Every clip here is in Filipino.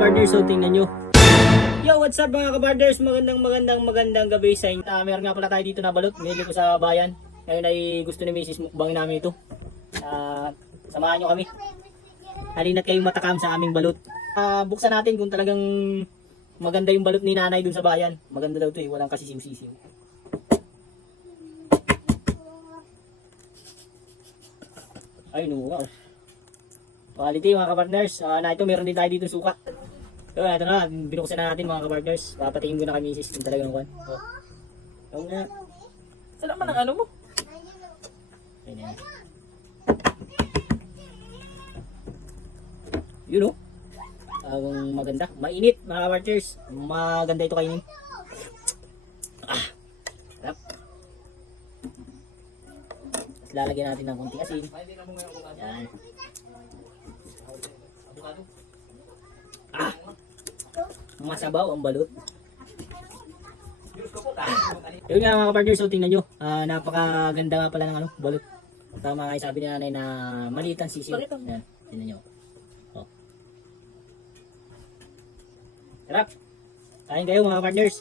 partners, so tingnan nyo. Yo, what's up mga ka-partners? Magandang gabi sa inyo. Meron nga pala tayo dito na balot. Binili ko sa bayan. Ngayon ay gusto ni Mrs. mukbangin namin ito. Samahan nyo kami. Halina't kayong matakam sa aming balot. Buksan natin kung talagang maganda yung balot ni nanay dun sa bayan. Maganda daw ito eh, walang kasisiw-sisiw. Ay no, wow. Quality mga ka-partners. Na ito meron din tayo dito suka. So ito na, binuksan na natin mga ka-partners. Papatingin ko na kay Mrs. kung talagang kwan. So na. Saan naman ang ano mo? Ayan. Yun o. Maganda. Mainit mga ka-partners. Maganda ito kainin. Sarap. Lalagyan natin ng konting asin. Yan. Masabaw ang balot. Yun nga mga partners, so tingnan nyo. Napakaganda nga pala ng balot. Tama nga sabi ni nanay na maliit ang sisiw. Yan, tingnan nyo. Oh. Sarap. Kain kayo mga partners.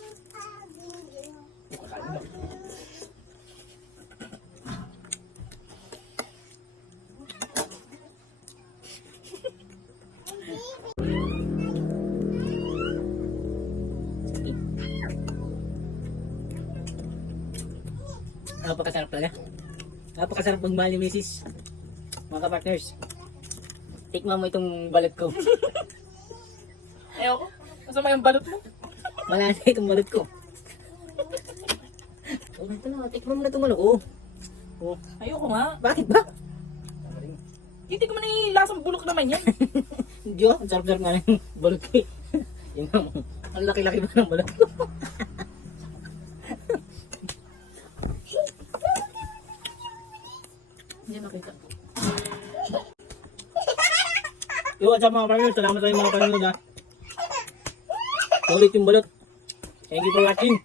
Napakasarap talaga. Napakasarap magmahal ni Mrs. Mga ka-partners. Tikman mo itong balot ko. Ayoko. Masama yung balot mo. Malasa itong balot ko. Oh, ito na. Tikman mo na itong balot ko. Oh. Ayoko nga. Bakit ba? Hindi ko man lasang bulok naman yan. Hindi oh. Ang sarap-sarap nga ng balot ko eh. Yung ang laki-laki ba ng balot ko? Hindi makita. Yo, what's up mga partners? Salamat sa mga panonood ha. Ulit yung balot. Thank you for watching.